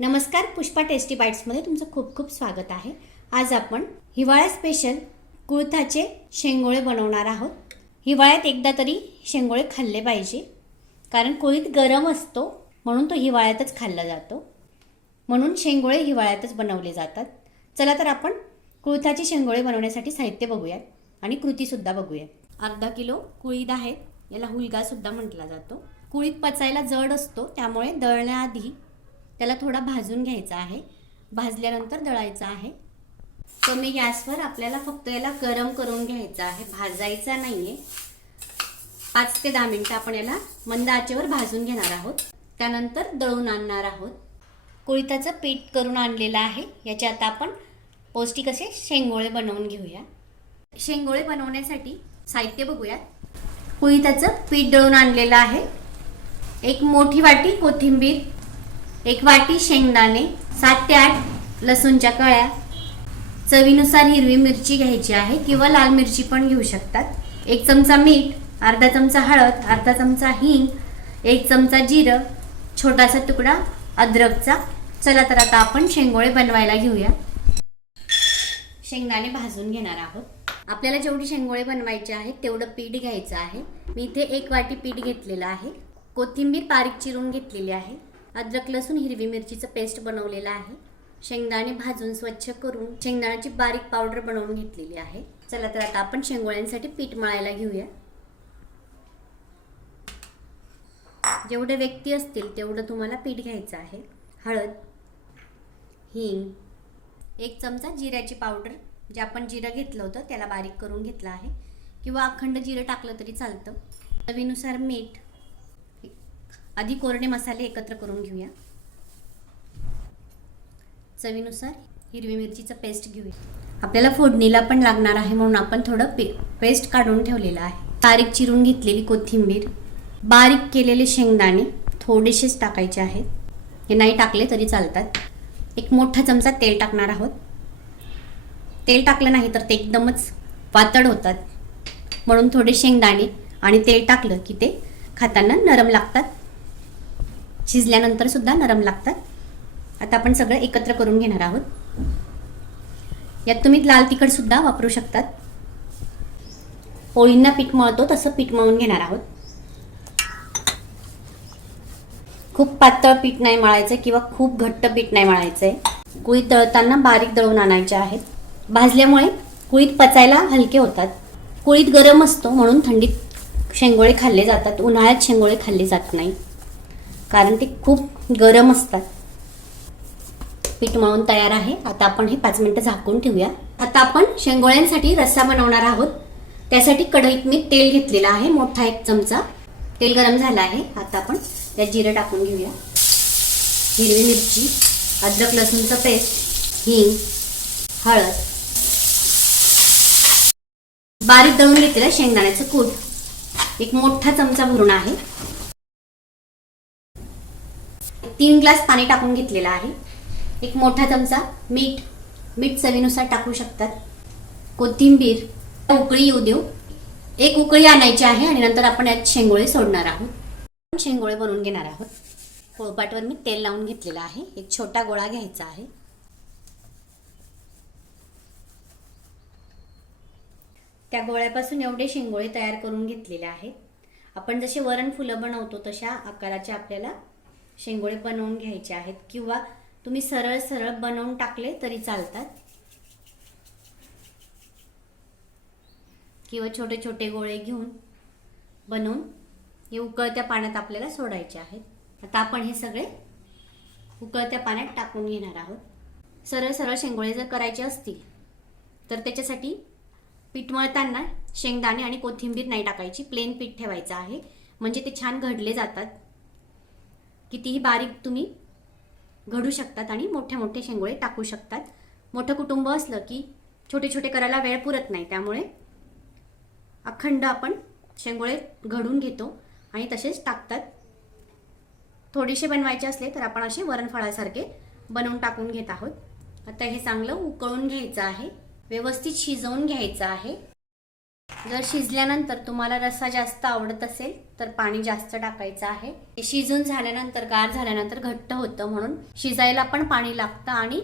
नमस्कार पुष्पा टेस्टी बाईट्समध्ये तुमचं खूप खूप स्वागत आहे. आज आपण हिवाळ्या स्पेशल कुळथाचे शेंगोळे बनवणार आहोत. हिवाळ्यात एकदा तरी शेंगोळे खाल्ले पाहिजे. कारण कुळीत गरम असतो म्हणून तो हिवाळ्यातच खाल्ला जातो. म्हणून शेंगोळे हिवाळ्यातच बनवले जातात. चला तर आपण कुळथाचे शेंगोळे बनवण्यासाठी साहित्य बघूयात आणि कृतीसुद्धा बघूयात. अर्धा किलो कुळीद आहे याला हुलगासुद्धा म्हटला जातो. कुळीत पचायला जड असतो त्यामुळे दळण्याआधी त्याला थोडा भाजून घ्यायचा आहे. भाजल्यानंतर दळायचा आहे. कमी गॅसवर आपल्याला फक्त याला गरम करून घ्यायचा आहे. भाजायचा नाही आहे पाच ते दहा मिनटं आपण याला मंद आचेवर भाजून घेणार आहोत. त्यानंतर दळून आणणार आहोत. कुळिताचं पीठ करून आणलेलं आहे. याचे आता आपण पौष्टिक असे शेंगोळे बनवून घेऊया. शेंगोळे बनवण्यासाठी साहित्य बघूयात. कुळिताचं पीठ दळून आणलेलं आहे. एक मोठी वाटी कोथिंबीर एक वाटी शेंगदाणे सात ते आठ लसूणच्या कळ्या. चवीनुसार हिरवी मिरची घ्यायची आहे किंवा लाल मिरची पण घेऊ शकतात. एक चमचा मीठ अर्धा चमचा हळद अर्धा चमचा हिंग एक चमचा जिरं छोटासा तुकडा अद्रकचा. चला तर आता आपण शेंगोळे बनवायला घेऊया. शेंगदाणे भाजून घेणार आहोत. आपल्याला जेवढी शेंगोळे बनवायचे आहेत तेवढं पीठ घ्यायचं आहे. मी इथे एक वाटी पीठ घेतलेलं आहे. कोथिंबीर बारीक चिरून घेतलेली आहे. अद्रक लसूण हिरवी मिरचीचं पेस्ट बनवलेलं आहे. शेंगदाणे भाजून स्वच्छ करून शेंगदाण्याची बारीक पावडर बनवून घेतलेली आहे. चला तर आता आपण शेंगोळ्यांसाठी पीठ मळायला घेऊया. जेवढे व्यक्ती असतील तेवढं तुम्हाला पीठ घ्यायचं आहे. हळद हिंग एक चमचा जिऱ्याची पावडर जे आपण जिरं घेतलं होतं त्याला बारीक करून घेतलं आहे. किंवा अखंड जिरं टाकलं तरी चालतं. चवीनुसार मीठ आधी कोरडे मसाले एकत्र करून घेऊया. चवीनुसार हिरवी मिरचीचं पेस्ट घेऊया. आपल्याला फोडणीला पण लागणार आहे म्हणून आपण थोडं पे पेस्ट काढून ठेवलेलं आहे. बारीक चिरून घेतलेली कोथिंबीर बारीक केलेले शेंगदाणे थोडेसेच टाकायचे आहेत. हे नाही टाकले तरी चालतात. एक मोठा चमचा तेल टाकणार आहोत. तेल टाकलं नाही तर ते एकदमच पातळ होतात. म्हणून थोडे शेंगदाणे आणि तेल टाकलं की ते खाताना नरम लागतात. शिजल्यानंतर सुद्धा नरम लागतात. आता आपण सगळं एकत्र करून घेणार आहोत. यात तुम्ही लाल तिखट सुद्धा वापरू शकतात. पोळींना पीठ मळतो तसं पीठ मळून घेणार आहोत. खूप पातळ पीठ नाही मळायचं किंवा खूप घट्ट पीठ नाही मळायचं आहे कुळीत दळताना बारीक दळून आणायचे आहेत. भाजल्यामुळे कुळीत पचायला हलके होतात. कुळीत गरम असतो म्हणून थंडीत शेंगोळे खाल्ले जातात. उन्हाळ्यात शेंगोळे खाल्ले जात नाही. कारण ते खूप गरम असतात. पीठ मळून तयार आहे. आता आपण हे पाच मिनटं झाकून ठेवूया. आता आपण शेंगोळ्यांसाठी रस्सा बनवणार आहोत. त्यासाठी कढईत मी तेल घेतलेलं आहे. मोठा एक चमचा. तेल गरम झालं आहे. आता आपण त्यात जिरं टाकून घेऊया. हिरवी मिरची अद्रक लसूणचं पेस्ट हिंग हळद. बारीक दळून घेतलेलं शेंगदाण्याचं कूट. एक मोठा चमचा भरून आहे. तीन ग्लास पाणी टाकून घेतलेलं आहे. एक मोठा चमचा मीठ मीठ चवीनुसार टाकू शकतात. कोथिंबीर उकळी येऊ देऊ. एक उकळी आणायची आहे आणि नंतर आपण यात शेंगोळे सोडणार आहोत. शेंगोळे बनवून घेणार आहोत. पोळपाटवर मी तेल लावून घेतलेलं आहे. एक छोटा गोळा घ्यायचा आहे. त्या गोळ्यापासून एवढे शेंगोळे तयार करून घेतलेले आहेत. आपण जसे वरण फुलं बनवतो तशा आकाराचे आपल्याला शेंगोळे बनवून घ्यायचे आहेत किंवा तुम्ही सरळ सरळ बनवून टाकले तरी चालतात. किंवा छोटे छोटे गोळे घेऊन बनवून हे उकळत्या पाण्यात आपल्याला सोडायचे आहेत. आता आपण हे सगळे उकळत्या पाण्यात टाकून घेणार आहोत. सरळ सरळ शेंगोळे जर करायचे असतील तर त्याच्यासाठी पीठ मळताना शेंगदाणे आणि कोथिंबीर नाही टाकायची. प्लेन पीठ ठेवायचं आहे. म्हणजे ते छान घडले जातात. कितीही बारीक तुम्ही घडू शकतात आणि मोठे मोठे शेंगोळे टाकू शकतात. मोठं कुटुंब असलं की छोटे छोटे करायला वेळ पुरत नाही. त्यामुळे अखंड आपण शेंगोळे घडून घेतो आणि तसेच टाकतात. थोडेसे बनवायचे असले तर आपण असे वरणफळासारखे बनवून टाकून घेत आहोत. आता हे चांगलं उकळून घ्यायचं आहे. व्यवस्थित शिजवून घ्यायचं आहे. जर शिजल्यानंतर तुम्हाला रस्सा जास्त आवडत असेल तर पाणी जास्त टाकायचं आहे. शिजून झाल्यानंतर गार झाल्यानंतर घट्ट होतं म्हणून शिजायला पण पाणी लागतं आणि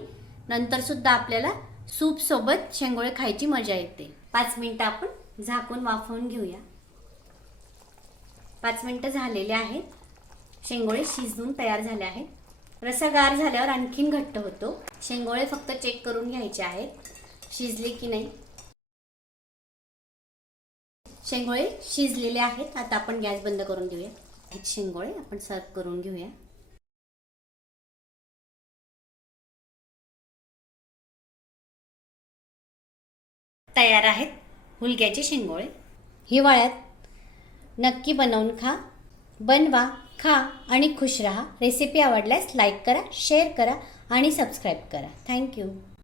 नंतर सुद्धा आपल्याला सूप सोबत शेंगोळे खायची मजा येते. पाच मिनिटं आपण झाकून वाफवून घेऊया. पाच मिनिटं झालेले आहेत. शेंगोळे शिजून तयार झाले आहेत. रसा गार झाल्यावर आणखीन घट्ट होतो. शेंगोळे फक्त चेक करून घ्यायचे आहेत. शिजले की नाही? शेंगोळे शिजलेले आहेत. आता आपण गॅस बंद करून देऊया हे शेंगोळे आपण सर्व करून घेऊया. तयार आहेत हुलग्याचे शेंगोळे. हिवाळ्यात नक्की बनवून खा बनवा खा आणि खुश रहा. रेसिपी आवडल्यास लाईक करा शेअर करा आणि सबस्क्राईब करा. थँक्यू